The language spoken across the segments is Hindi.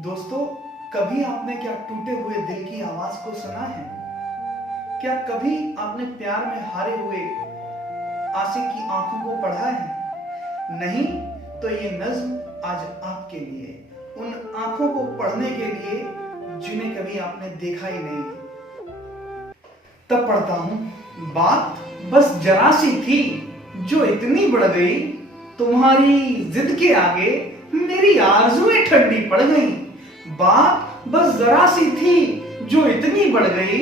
दोस्तों, कभी आपने क्या टूटे हुए दिल की आवाज को सुना है? क्या कभी आपने प्यार में हारे हुए आशिक की आंखों को पढ़ा है? नहीं तो ये नज्म आज आपके लिए, उन आंखों को पढ़ने के लिए जिन्हें कभी आपने देखा ही नहीं। तब पढ़ता हूं, बात बस जरा सी थी जो इतनी बढ़ गई, तुम्हारी जिद के आगे मेरी आरज़ुएं ठंडी पड़ गई। बात बस जरा सी थी जो इतनी बढ़ गई,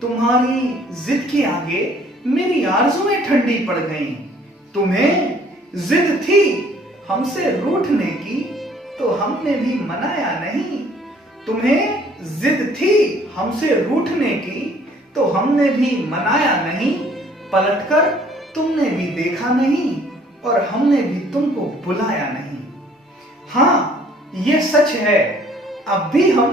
तुम्हारी जिद के आगे मेरी आरज़ुएं ठंडी पड़ गई। तुम्हें जिद थी हमसे रूठने की, तो हमने भी मनाया नहीं। तुम्हें जिद थी हमसे रूठने की, तो हमने भी मनाया नहीं। पलटकर तुमने भी देखा नहीं, और हमने भी तुमको बुलाया नहीं। हाँ, ये सच है, अब भी हम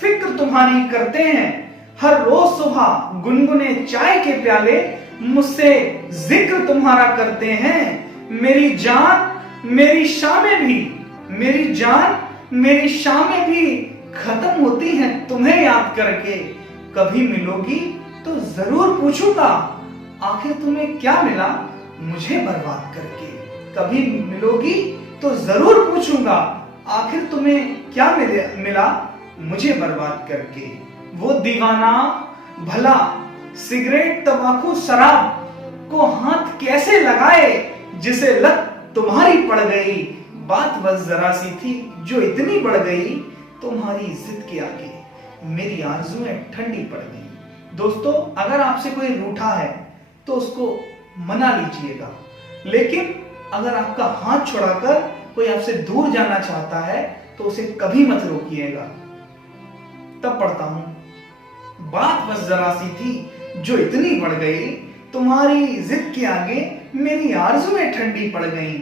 फिक्र तुम्हारी करते हैं। हर रोज सुबह गुनगुने चाय के प्याले मुझसे जिक्र तुम्हारा करते हैं। मेरी जान मेरी शामें भी, मेरी जान मेरी शामें भी खत्म होती हैं तुम्हें याद करके। कभी मिलोगी तो जरूर पूछूंगा, आखिर तुम्हें क्या मिला मुझे बर्बाद करके। कभी मिलोगी तो जरूर पूछूंगा, आखिर तुम्हें क्या मिला मुझे बर्बाद करके। वो दीवाना भला सिगरेट तंबाकू शराब को हाथ कैसे लगाए, जिसे लत तुम्हारी पड़ गई। बात बस जरा सी थी जो इतनी बढ़ गई, तुम्हारी जिद के आगे मेरी आरज़ुएं ठंडी पड़ गई। दोस्तों, अगर आपसे कोई रूठा है तो उसको मना लीजिएगा, लेकिन अगर आपका हाथ छुड़ाकर कोई आपसे दूर जाना चाहता है तो उसे कभी मत रोकिएगा। तब पढ़ता हूं, बात बस जरा सी थी जो इतनी बढ़ गई, तुम्हारी जिद के आगे मेरी आरज़ुएं ठंडी पड़ गई।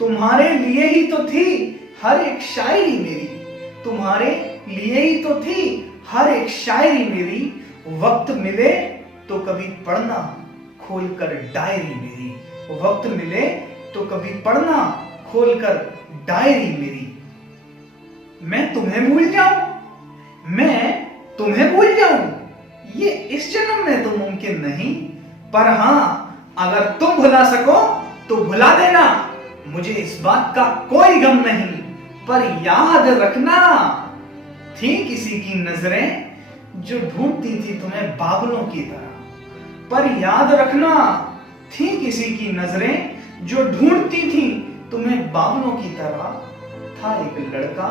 तुम्हारे लिए ही तो थी हर एक शायरी मेरी, तुम्हारे लिए ही तो थी हर एक शायरी मेरी। वक्त मिले तो कभी पढ़ना खोलकर डायरी मेरी। वक्त मिले तो कभी पढ़ना खोलकर डायरी मेरी। मैं तुम्हें भूल जाऊं, मैं तुम्हें भूल जाऊं, ये इस जन्म में तो मुमकिन नहीं। पर हां, अगर तुम भुला सको तो भुला देना, मुझे इस बात का कोई गम नहीं। पर याद रखना, थी किसी की नजरें जो ढूंढती थी तुम्हें बाबलों की तरह। पर याद रखना, थी किसी की नजरें जो ढूंढती थी तुम्हें बाबलों की तरह। था एक लड़का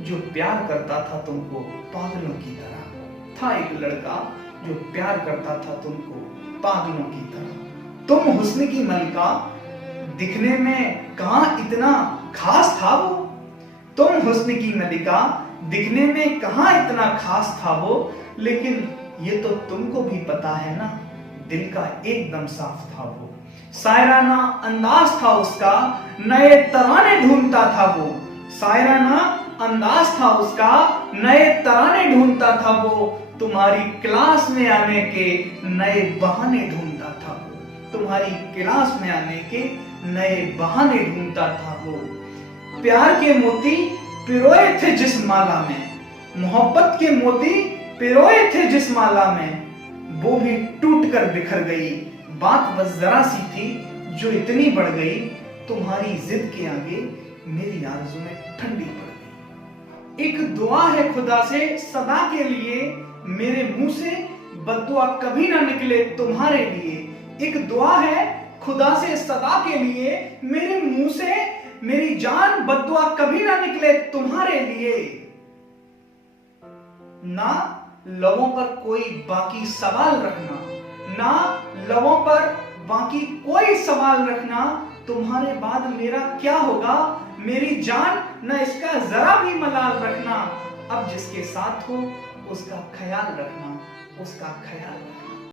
जो प्यार करता था तुमको पागलों की तरह। था एक लड़का जो प्यार करता था तुमको पागलों की तरह। तुम हुस्न की मलिका, दिखने में कहां इतना खास था वो। तुम हुस्न की मलिका, दिखने में कहां इतना खास था वो। लेकिन ये तो तुमको भी पता है ना, दिल का एकदम साफ था वो। शायराना अंदाज था उसका, नए तराने ढूंढता था वो। शायराना अंदाज था उसका, नए तराने ढूंढता था वो। तुम्हारी क्लास में आने के नए बहाने ढूंढता था वो। तुम्हारी क्लास में आने के नए बहाने ढूंढता था वो। प्यार के मोती पिरोए थे जिस माला में, मोहब्बत के मोती पिरोए थे जिस माला में, वो भी टूट कर बिखर गई। बात बस जरा सी थी जो इतनी बढ़ गई, तुम्हारी जिद के आगे मेरी आरज़ुएं ठंडी पड़ गई। एक दुआ है खुदा से सदा के लिए, मेरे मुंह से बद्दुआ कभी ना निकले तुम्हारे लिए। एक दुआ है खुदा से सदा के लिए, मेरे मुंह से मेरी जान बद्दुआ कभी ना निकले तुम्हारे लिए। ना लबों पर कोई बाकी सवाल रखना, ना लबों पर बाकी कोई सवाल रखना, तुम्हारे बाद मेरा क्या होगा मेरी जान, न इसका जरा भी मलाल रखना। अब जिसके साथ हो उसका ख्याल रखना, उसका ख्याल रखना।